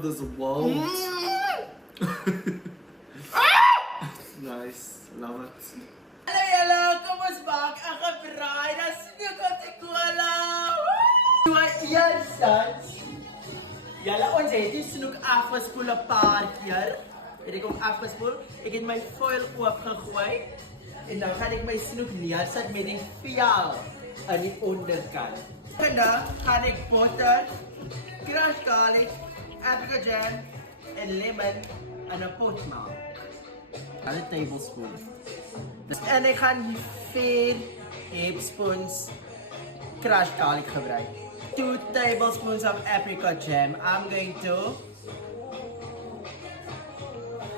of this world. Nice, love it. Hello, kom ons maak 'n gebraai. Dan snoek op die cola. Yan, sons. Julle, ons het die snoek afgespoel 'n paar keer. Het ek hom afgespoel. Ek het my foil oopgegooi. En nou gaan ek my snoek neersit met die vel aan die onderkant. En dan gaan ek botter, crushed garlic, apricot jam en lemon in 'n pot maak. 'n tablespoon. En ek gaan 4 tablespoons crushed garlic gebruik. 2 tablespoons of apricot jam. I'm going to...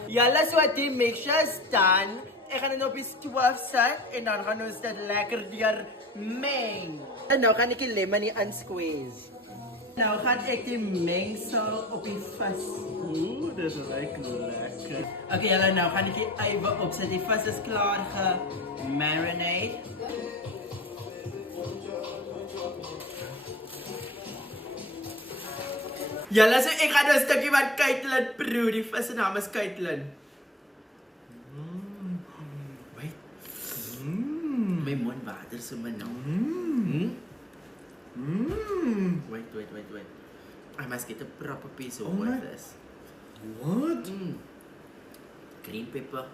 Julle, so die mixture is done. Ek gaan dit op die stoof sit en dan gaan ons dit lekker deur meng. En nou gaan ek die lemon hier unsqueeze. Nou gaan ek die mengsel op die vis. Oeh, dit ruik lekker. Okay, julle, nou gaan ek die eie opsit. Die vis is klaar ge-marinate. Julle, so ek gaan nou 'n stukkie van Caitlin proe. Die vis se naam is Caitlin. Wait. My mond water so my nou. Wait. I must get a proper piece of my- this. What? Green pepper.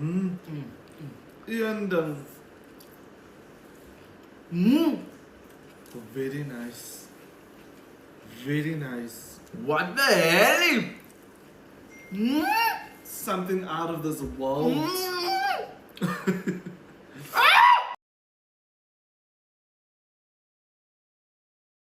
And very nice. Very nice. What the hell? Something out of this world.